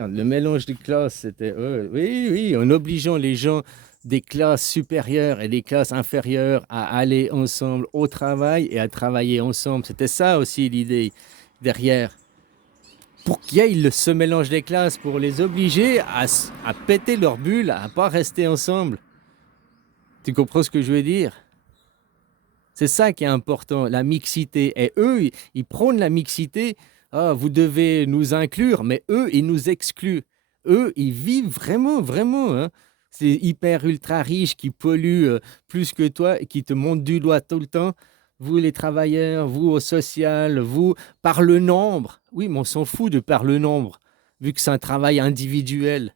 Le mélange des classes, c'était oui, oui, en obligeant les gens des classes supérieures et des classes inférieures à aller ensemble au travail et à travailler ensemble. C'était ça aussi l'idée derrière. Pour qu'il y ait ce mélange des classes, pour les obliger à péter leur bulle, à pas rester ensemble. Tu comprends ce que je veux dire? C'est ça qui est important, la mixité. Et eux, ils prônent la mixité. Ah, vous devez nous inclure, mais eux, ils nous excluent. Eux, ils vivent vraiment, vraiment, hein. C'est hyper ultra riche qui pollue plus que toi et qui te monte du doigt tout le temps. Vous, les travailleurs, vous, au social, vous, par le nombre. Oui, mais on s'en fout de par le nombre, vu que c'est un travail individuel.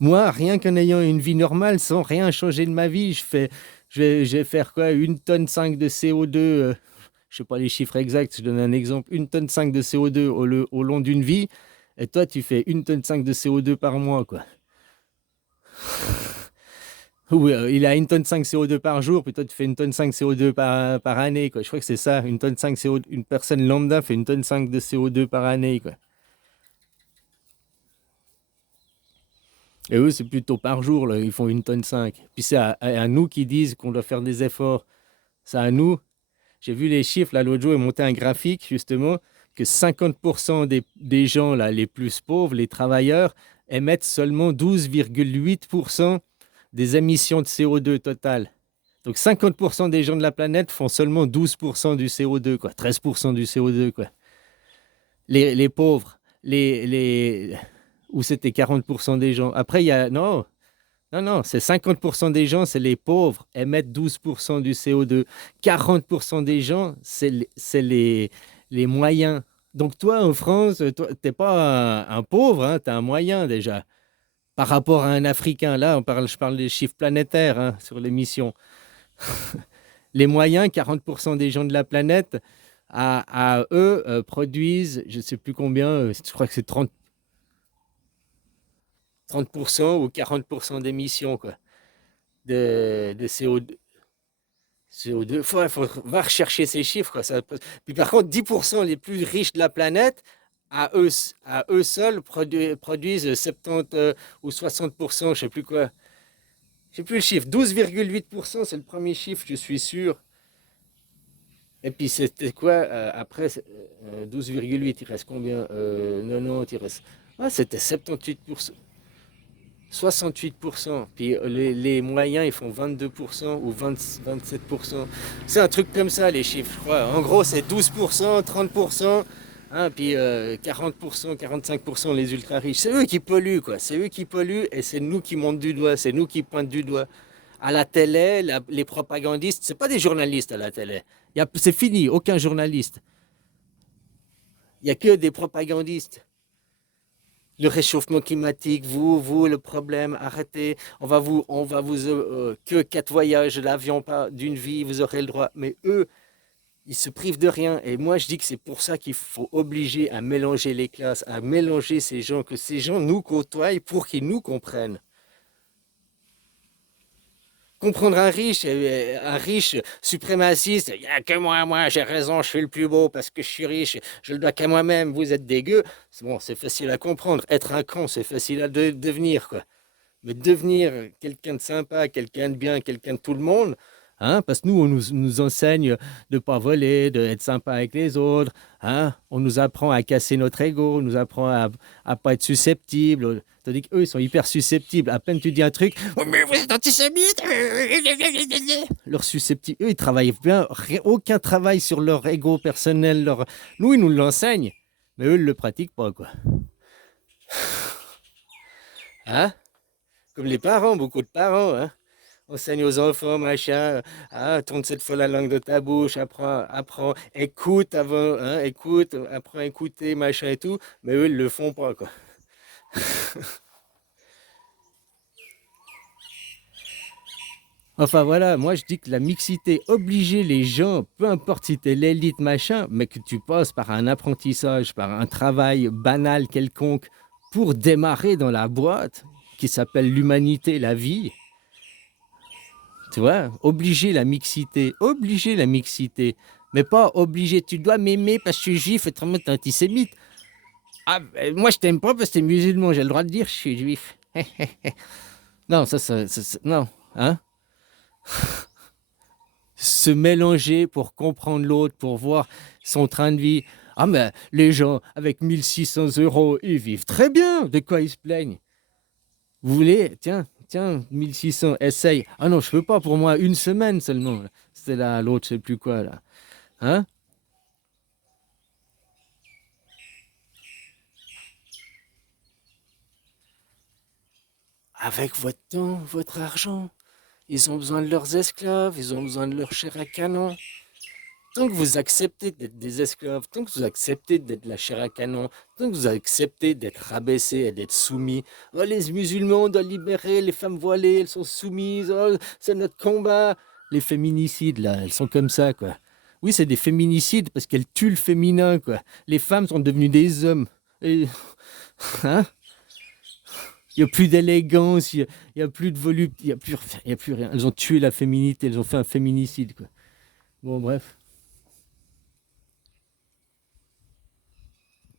Moi, rien qu'en ayant une vie normale, sans rien changer de ma vie, je vais faire quoi? Une tonne 5 de CO2, je sais pas les chiffres exacts, je donne un exemple, une tonne 5 de CO2 au long d'une vie, et toi, tu fais une tonne 5 de CO2 par mois, quoi. Ou il a une tonne 5 CO2 par jour, puis toi, tu fais une tonne 5 CO2 par année, quoi. Je crois que c'est ça, une tonne 5 CO2, une personne lambda fait une tonne 5 de CO2 par année, quoi. Et eux, c'est plutôt par jour, là, ils font une tonne 5. Puis c'est à nous qui disent qu'on doit faire des efforts. C'est à nous. J'ai vu les chiffres, là, l'autre jour, ils montaient un graphique, justement, que 50% des gens, là, les plus pauvres, les travailleurs, émettent seulement 12,8% des émissions de CO2 totales. Donc 50% des gens de la planète font seulement 12% du CO2, quoi. 13% du CO2, quoi. Les pauvres, ou c'était 40% des gens. Après, il y a, non, non, non, c'est 50% des gens, c'est les pauvres, émettent 12% du CO2. 40% des gens, c'est les moyens. Donc toi, en France, tu n'es pas un pauvre, hein, tu es un moyen déjà. Par rapport à un Africain, là, je parle des chiffres planétaires hein, sur l'émission. Les moyens, 40% des gens de la planète, à eux, produisent, je ne sais plus combien, je crois que c'est 30% ou 40% d'émissions, quoi, de CO2. CO2, va rechercher ces chiffres. Quoi. Puis par contre, 10% les plus riches de la planète, à eux seuls, produisent 70 ou 60%, je ne sais plus quoi. Je ne sais plus le chiffre. 12,8%, c'est le premier chiffre, je suis sûr. Et puis c'était quoi après 12,8, il reste combien 90, il reste. Ah, c'était 78%. 68%. Puis les moyens, ils font 22% ou 20, 27%. C'est un truc comme ça, les chiffres, je crois. En gros, c'est 12%, 30%, hein, puis 40%, 45% les ultra riches. C'est eux qui polluent, quoi. C'est eux qui polluent et c'est nous qui montent du doigt. C'est nous qui pointent du doigt. À la télé, les propagandistes, c'est pas des journalistes à la télé. C'est fini, aucun journaliste. Il n'y a que des propagandistes. Le réchauffement climatique, vous, le problème, arrêtez, on va vous, que 4 voyages, l'avion, pas d'une vie, vous aurez le droit. Mais eux, ils se privent de rien. Et moi, je dis que c'est pour ça qu'il faut obliger à mélanger les classes, à mélanger ces gens, que ces gens nous côtoient pour qu'ils nous comprennent. Comprendre un riche suprémaciste, il n'y a que moi, j'ai raison, je suis le plus beau parce que je suis riche, je le dois qu'à moi-même, vous êtes dégueu. C'est bon, c'est facile à comprendre. Être un con, c'est facile à devenir, quoi. Mais devenir quelqu'un de sympa, quelqu'un de bien, quelqu'un de tout le monde, hein, parce que nous, on nous enseigne de ne pas voler, d'être sympa avec les autres, hein, on nous apprend à casser notre ego, on nous apprend à ne pas être susceptible, tandis qu'eux, ils sont hyper susceptibles. À peine tu dis un truc, oh, mais vous êtes antisémite, leur susceptible, eux, ils travaillent bien, aucun travail sur leur ego personnel, nous, ils nous l'enseignent, mais eux, ils ne le pratiquent pas, quoi. Hein? Comme les parents, beaucoup de parents, hein. Enseigne aux enfants, machin. Ah, tourne cette fois la langue de ta bouche, apprends, écoute avant, hein, écoute, apprends à écouter, machin et tout. Mais eux, ils le font pas, quoi. Enfin voilà, moi je dis que la mixité, obliger les gens, peu importe si t'es l'élite, machin, mais que tu passes par un apprentissage, par un travail banal quelconque pour démarrer dans la boîte qui s'appelle l'humanité, la vie, tu vois, obliger la mixité, mais pas obliger, tu dois m'aimer parce que je suis juif et te remettre antisémite. Ah, moi, je t'aime pas parce que t'es musulman. J'ai le droit de dire je suis juif. Non, non. Hein? Se mélanger pour comprendre l'autre, pour voir son train de vie. Ah, mais les gens avec 1 600 euros, ils vivent très bien. De quoi ils se plaignent? Vous voulez? Tiens, tiens, 1 600, essaye. Ah non, je peux pas pour moi, une semaine seulement. C'est là, l'autre, je sais plus quoi, là. Hein? Avec votre temps, votre argent. Ils ont besoin de leurs esclaves, ils ont besoin de leur chair à canon. Tant que vous acceptez d'être des esclaves, tant que vous acceptez d'être la chair à canon, tant que vous acceptez d'être rabaissé et d'être soumis, oh, les musulmans, on doit libérer les femmes voilées, elles sont soumises, oh, c'est notre combat. Les féminicides, là, elles sont comme ça, quoi. Oui, c'est des féminicides parce qu'elles tuent le féminin, quoi. Les femmes sont devenues des hommes. Et, hein? Il n'y a plus d'élégance, il y a plus de volupté, il y a plus rien. Elles ont tué la féminité, elles ont fait un féminicide, quoi. Bon, bref.